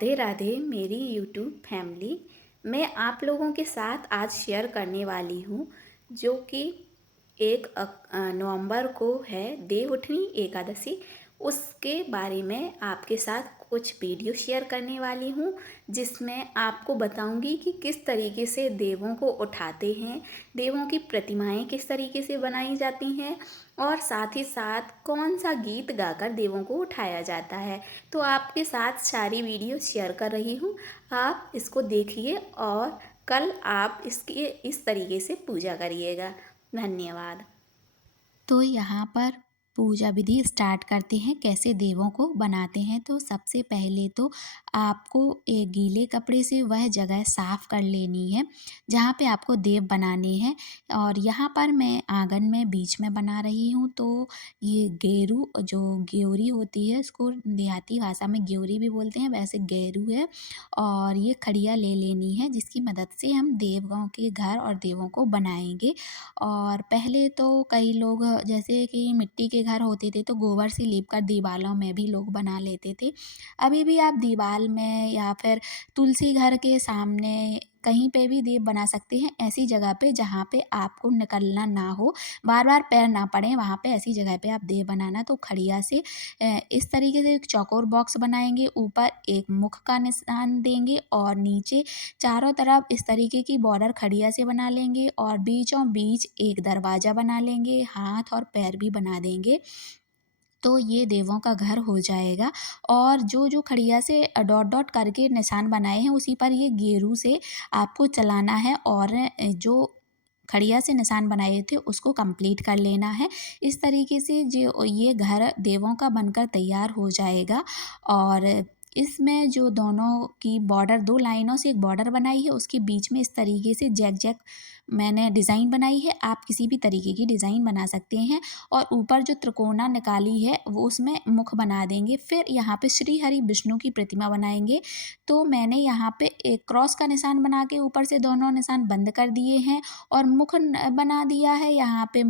राधे राधे मेरी YouTube family. मैं आप लोगों के साथ आज शेयर करने वाली हूँ जो कि 1 नवंबर को है देवउठनी एकादशी। उसके बारे में आपके साथ कुछ वीडियो शेयर करने वाली हूँ जिसमें आपको बताऊंगी कि किस तरीके से देवों को उठाते हैं, देवों की प्रतिमाएं किस तरीके से बनाई जाती हैं और साथ ही साथ कौन सा गीत गाकर देवों को उठाया जाता है। तो आपके साथ सारी वीडियो शेयर कर रही हूँ, आप इसको देखिए और कल आप इसकी इस तरीके से पूजा करिएगा। धन्यवाद। तो यहाँ पर पूजा विधि स्टार्ट करते हैं, कैसे देवों को बनाते हैं। तो सबसे पहले तो आपको एक गीले कपड़े से वह जगह साफ कर लेनी है जहाँ पे आपको देव बनाने हैं। और यहाँ पर मैं आंगन में बीच में बना रही हूँ। तो ये गेरू जो ग्योरी होती है, इसको देहाती भाषा में ग्योरी भी बोलते हैं, वैसे गेरू है। और ये खड़िया ले लेनी है जिसकी मदद से हम देवों के घर और देवों को बनाएंगे। और पहले तो कई लोग जैसे कि मिट्टी के घर होते थे तो गोबर से लीपकर दीवारों में भी लोग बना लेते थे। अभी भी आप दीवार में या फिर तुलसी घर के सामने कहीं पे भी दीप बना सकते हैं, ऐसी जगह पे जहाँ पे आपको निकलना ना हो, बार बार पैर ना पड़े, वहाँ पे ऐसी जगह पे आप दीप बनाना। तो खड़िया से इस तरीके से एक चौकोर बॉक्स बनाएंगे, ऊपर एक मुख का निशान देंगे और नीचे चारों तरफ इस तरीके की बॉर्डर खड़िया से बना लेंगे और बीचों बीच एक दरवाज़ा बना लेंगे, हाथ और पैर भी बना देंगे। तो ये देवों का घर हो जाएगा। और जो खड़िया से डॉट डॉट करके निशान बनाए हैं उसी पर ये गेरू से आपको चलाना है और जो खड़िया से निशान बनाए थे उसको कंप्लीट कर लेना है। इस तरीके से जो ये घर देवों का बनकर तैयार हो जाएगा। और इसमें जो दोनों की बॉर्डर, 2 लाइनों से एक बॉर्डर बनाई है, उसके बीच में इस तरीके से जैक जैक मैंने डिज़ाइन बनाई है। आप किसी भी तरीके की डिज़ाइन बना सकते हैं। और ऊपर जो त्रिकोणा निकाली है वो उसमें मुख बना देंगे। फिर यहाँ पे श्री हरि विष्णु की प्रतिमा बनाएंगे। तो मैंने यहाँ पे एक क्रॉस का निशान बना के ऊपर से दोनों निशान बंद कर दिए हैं और मुख बना दिया है यहाँ पे,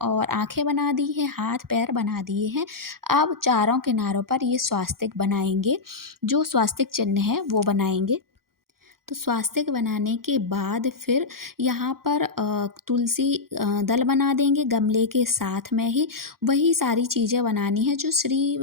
और आंखें बना दी हैं, हाथ पैर बना दिए हैं। अब चारों किनारों पर ये स्वास्तिक बनाएंगे, जो स्वास्तिक चिन्ह है वो बनाएंगे। तो स्वास्तिक बनाने के बाद फिर यहाँ पर तुलसी दल बना देंगे गमले के साथ में ही। वही सारी चीज़ें बनानी है जो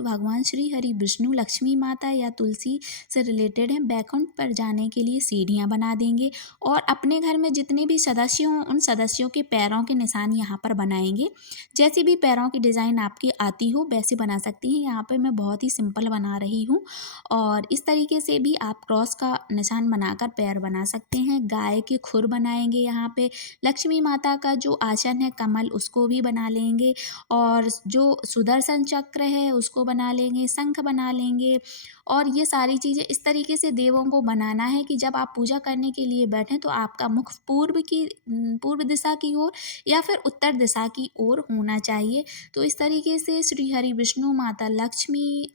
भगवान श्री हरि विष्णु, लक्ष्मी माता या तुलसी से रिलेटेड हैं। बैकुंठ पर जाने के लिए सीढ़ियाँ बना देंगे और अपने घर में जितने भी सदस्य हों उन सदस्यों के पैरों के निशान यहाँ पर बनाएंगे। जैसी भी पैरों की डिज़ाइन आपकी आती हो वैसे बना सकती हैं। यहाँ पे मैं बहुत ही सिंपल बना रही हूँ। और इस तरीके से भी आप क्रॉस का निशान बनाकर पैर बना सकते हैं। गाय के खुर बनाएंगे यहाँ पे। लक्ष्मी माता का जो आसन है कमल, उसको भी बना लेंगे। और जो सुदर्शन चक्र है उसको बना लेंगे, शंख बना लेंगे। और ये सारी चीज़ें इस तरीके से देवों को बनाना है कि जब आप पूजा करने के लिए बैठें तो आपका मुख पूर्व दिशा की ओर या फिर उत्तर दिशा की ओर होना चाहिए। तो इस तरीके से श्री हरि विष्णु, माता लक्ष्मी,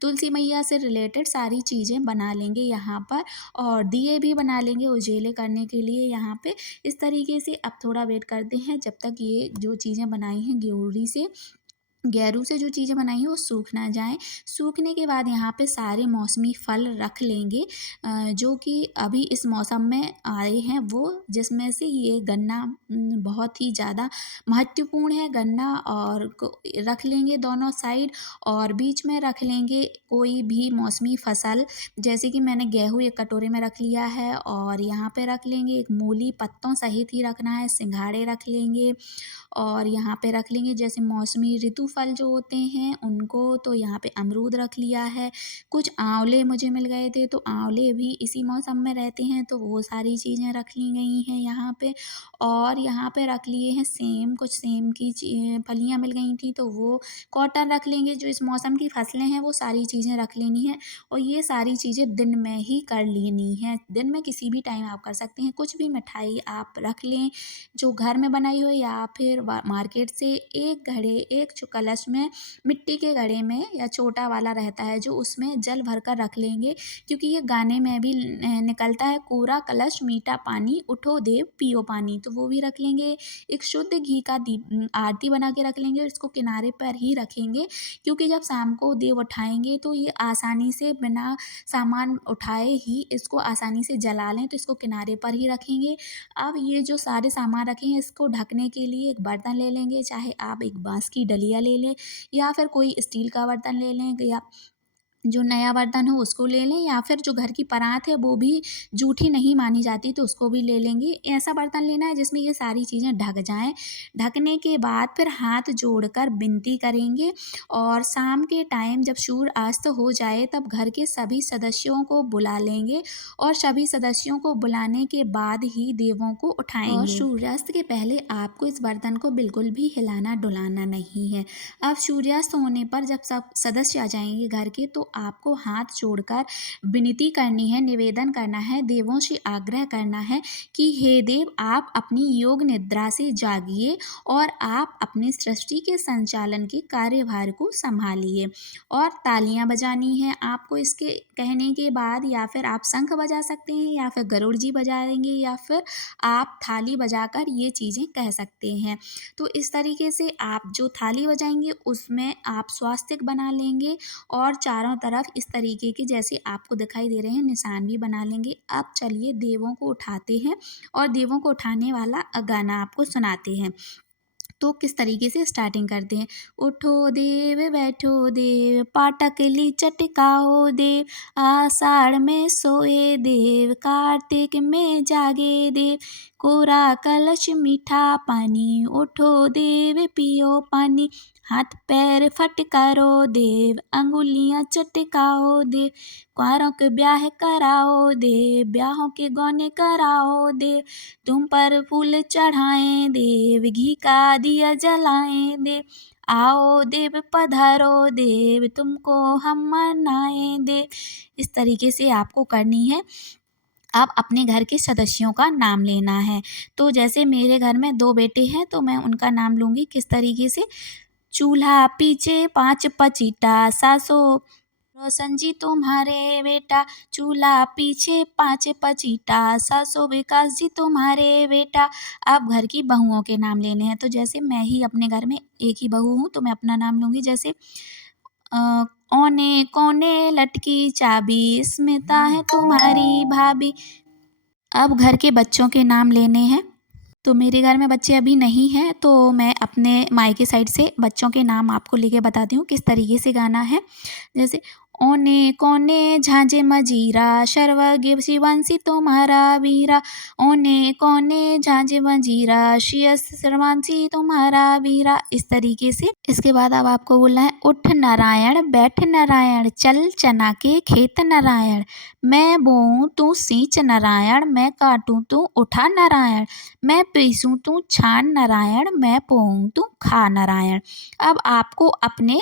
तुलसी मैया से रिलेटेड सारी चीज़ें बना लेंगे यहाँ पर। और दिए भी बना लेंगे उजेले करने के लिए यहाँ पे। इस तरीके से अब थोड़ा वेट करते हैं जब तक ये जो चीज़ें बनाई हैं गेरू से जो चीज़ें बनाई हैं वो सूख ना जाएँ। सूखने के बाद यहाँ पे सारे मौसमी फल रख लेंगे जो कि अभी इस मौसम में आए हैं वो, जिसमें से ये गन्ना बहुत ही ज़्यादा महत्वपूर्ण है। गन्ना और को रख लेंगे दोनों साइड। और बीच में रख लेंगे कोई भी मौसमी फसल, जैसे कि मैंने गेहूँ एक कटोरे में रख लिया है। और यहाँ पे रख लेंगे एक मूली, पत्तों सहित ही रखना है। सिंघाड़े रख लेंगे और यहाँ पे रख लेंगे जैसे मौसमी ऋतु फल जो होते हैं उनको। तो यहाँ पे अमरूद रख लिया है। कुछ आंवले मुझे मिल गए थे तो आंवले भी इसी मौसम में रहते हैं तो वो सारी चीज़ें रख ली गई हैं यहाँ पे। और यहाँ पे रख लिए हैं सेम, कुछ सेम की फलियाँ मिल गई थी तो वो कॉटन रख लेंगे। जो इस मौसम की फसलें हैं वो सारी चीज़ें रख लेनी है। और ये सारी चीज़ें दिन में ही कर लेनी है। दिन में किसी भी टाइम आप कर सकते हैं। कुछ भी मिठाई आप रख लें जो घर में बनाई हो या फिर मार्केट से एक घड़े, एक कलश में, मिट्टी के घड़े में या छोटा वाला रहता है जो, उसमें जल भरकर रख लेंगे, क्योंकि ये गाने में भी निकलता है, कोरा कलश मीठा पानी उठो देव पियो पानी, तो वो भी रख लेंगे। एक शुद्ध घी का आरती बना के रख लेंगे और इसको किनारे पर ही रखेंगे, क्योंकि जब शाम को देव उठाएंगे तो ये आसानी से बिना सामान उठाए ही इसको आसानी से जला लें, तो इसको किनारे पर ही रखेंगे। अब ये जो सारे सामान रखे हैं, इसको ढकने के लिए एक बर्तन ले लेंगे, चाहे आप एक बांस की डलिया ले लें या फिर कोई स्टील का बर्तन ले लें, या जो नया बर्तन हो उसको ले लें, या फिर जो घर की परात है वो भी जूठी नहीं मानी जाती, तो उसको भी ले लेंगे। ऐसा बर्तन लेना है जिसमें ये सारी चीज़ें ढक जाएं। ढकने के बाद फिर हाथ जोड़कर विनती करेंगे, और शाम के टाइम जब सूर्य अस्त हो जाए तब घर के सभी सदस्यों को बुला लेंगे, और सभी सदस्यों को बुलाने के बाद ही देवों को उठाएंगे। और सूर्यास्त के पहले आपको इस बर्तन को बिल्कुल भी हिलाना डुलाना नहीं है। अब सूर्यास्त होने पर जब सब सदस्य आ जाएंगे घर के, तो आपको हाथ जोड़कर विनती करनी है, निवेदन करना है, देवों से आग्रह करना है कि हे देव, आप अपनी योग निद्रा से जागिए और आप अपनी सृष्टि के संचालन के कार्यभार को संभालिए। और तालियां बजानी है आपको इसके कहने के बाद, या फिर आप शंख बजा सकते हैं, या फिर गरुड़ जी बजाएंगे, या फिर आप थाली बजाकर ये चीज़ें कह सकते हैं। तो इस तरीके से आप जो थाली बजाएंगे उसमें आप स्वास्तिक बना लेंगे, और चारों तरफ इस तरीके के जैसे आपको दिखाई दे रहे हैं निशान भी बना लेंगे। अब चलिए देवों को उठाते हैं, और देवों को उठाने वाला गाना आपको सुनाते हैं। तो किस तरीके से स्टार्टिंग करते हैं। उठो देव बैठो देव, पाटकली चटकाओ देव, आषाढ़ में सोए देव, कार्तिक में जागे देव, कोरा कलश मीठा पानी उठो देव पियो पानी, हाथ पैर फटकारो देव, अंगुलियां चटकाओ देव, कुंवारों के ब्याह कराओ देव, ब्याहों के गौने कराओ देव, तुम पर फूल चढ़ाएं देव, घी का दिया जलाएं देव, आओ देव पधारो देव, तुमको हम मनाएं देव। इस तरीके से आपको करनी है। अब अपने घर के सदस्यों का नाम लेना है। तो जैसे मेरे घर में 2 बेटे हैं, तो मैं उनका नाम लूँगी किस तरीके से। चूल्हा पीछे 5 पचीटा, सासो रोशन जी तुम्हारे बेटा, चूल्हा पीछे 5 पचीटा, सासो विकास जी तुम्हारे बेटा। अब घर की बहुओं के नाम लेने हैं, तो जैसे मैं ही अपने घर में एक ही बहू हूँ, तो मैं अपना नाम लूँगी। जैसे अ, औने कोने लटकी चाबी, स्मिता है तुम्हारी भाभी। अब घर के बच्चों के नाम लेने हैं। तो मेरे घर में बच्चे अभी नहीं हैं, तो मैं अपने मायके साइड से बच्चों के नाम आपको लेके बताती हूँ किस तरीके से गाना है। जैसे ओने कोने झांझे मजीरा, सर्वज्ञ शिवांशी तुम्हारा वीरा, ओने कोने झांझे मजीरा, शियस सर्वांशी तुम्हारा वीरा। इस तरीके से। इसके बाद अब आपको बोलना है, उठ नारायण बैठ नारायण, चल चना के खेत नारायण, मैं बोऊं तू सींच नारायण, मैं काटूं तू उठा नारायण, मैं पीसूं तू छान नारायण, मैं पोऊं तू खा नारायण। अब आपको अपने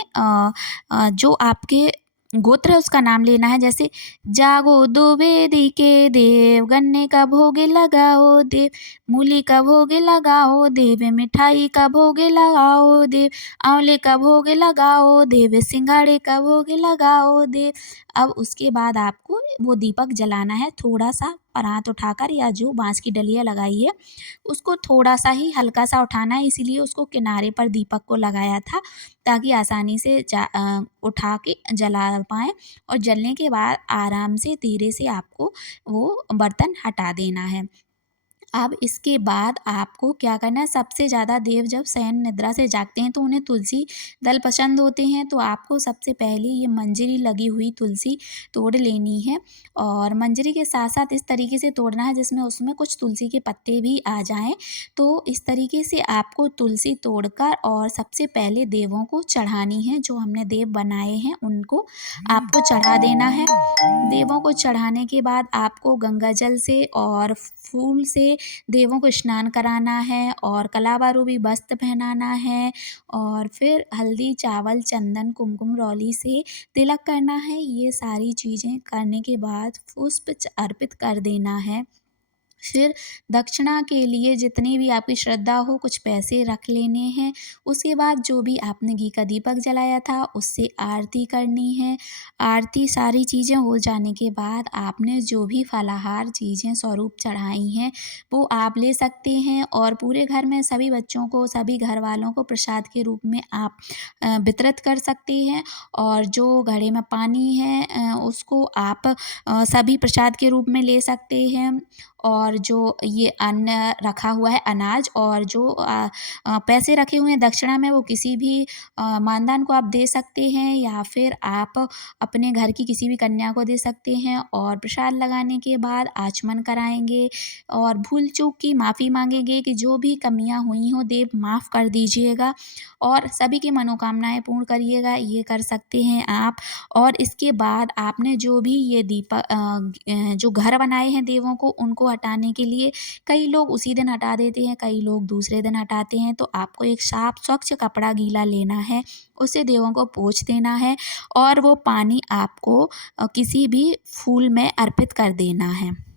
जो आपके गोत्र है उसका नाम लेना है। जैसे जागो दो बेदी के देव, गन्ने का भोग लगाओ देव, मूली का भोग लगाओ देव, मिठाई का भोग लगाओ देव, आंवले का भोग लगाओ देव, सिंघाड़े का भोग लगाओ देव। अब उसके बाद आपको वो दीपक जलाना है, थोड़ा सा परात उठाकर, या जो बांस की डलिया लगाई है उसको थोड़ा सा ही हल्का सा उठाना है, इसीलिए उसको किनारे पर दीपक को लगाया था, ताकि आसानी से उठा के जला पाएँ। और जलने के बाद आराम से धीरे से आपको वो बर्तन हटा देना है। अब इसके बाद आपको क्या करना है, सबसे ज़्यादा देव जब शयन निद्रा से जागते हैं तो उन्हें तुलसी दल पसंद होते हैं, तो आपको सबसे पहले ये मंजरी लगी हुई तुलसी तोड़ लेनी है, और मंजरी के साथ साथ इस तरीके से तोड़ना है जिसमें उसमें कुछ तुलसी के पत्ते भी आ जाएं। तो इस तरीके से आपको तुलसी तोड़कर और सबसे पहले देवों को चढ़ानी है, जो हमने देव बनाए हैं उनको आपको चढ़ा देना है। देवों को चढ़ाने के बाद आपको गंगा जल से और फूल से देवों को स्नान कराना है, और कलाबारूबी वस्त्र पहनाना है, और फिर हल्दी चावल चंदन कुमकुम रौली से तिलक करना है। ये सारी चीज़ें करने के बाद पुष्प अर्पित कर देना है। फिर दक्षिणा के लिए जितनी भी आपकी श्रद्धा हो कुछ पैसे रख लेने हैं। उसके बाद जो भी आपने घी का दीपक जलाया था उससे आरती करनी है। आरती सारी चीज़ें हो जाने के बाद आपने जो भी फलाहार चीज़ें स्वरूप चढ़ाई हैं वो आप ले सकते हैं और पूरे घर में सभी बच्चों को, सभी घरवालों को प्रसाद के रूप में आप वितरित कर सकते हैं। और जो घड़े में पानी है उसको आप सभी प्रसाद के रूप में ले सकते हैं। और जो ये अन्न रखा हुआ है अनाज और जो पैसे रखे हुए हैं दक्षिणा में वो किसी भी मानदान को आप दे सकते हैं या फिर आप अपने घर की किसी भी कन्या को दे सकते हैं। और प्रसाद लगाने के बाद आचमन कराएँगे और भूल चूक की माफ़ी माँगेंगे कि जो भी कमियाँ हुई हों देव माफ़ कर दीजिएगा और सभी की मनोकामनाएँ पूर्ण करिएगा, ये कर सकते हैं आप। और इसके बाद आपने जो भी ये जो घर बनाए हैं देवों को उनको हटाने के लिए कई लोग उसी दिन हटा देते हैं, कई लोग दूसरे दिन हटाते हैं। तो आपको एक साफ स्वच्छ कपड़ा गीला लेना है, उसे देवों को पोंछ देना है और वो पानी आपको किसी भी फूल में अर्पित कर देना है।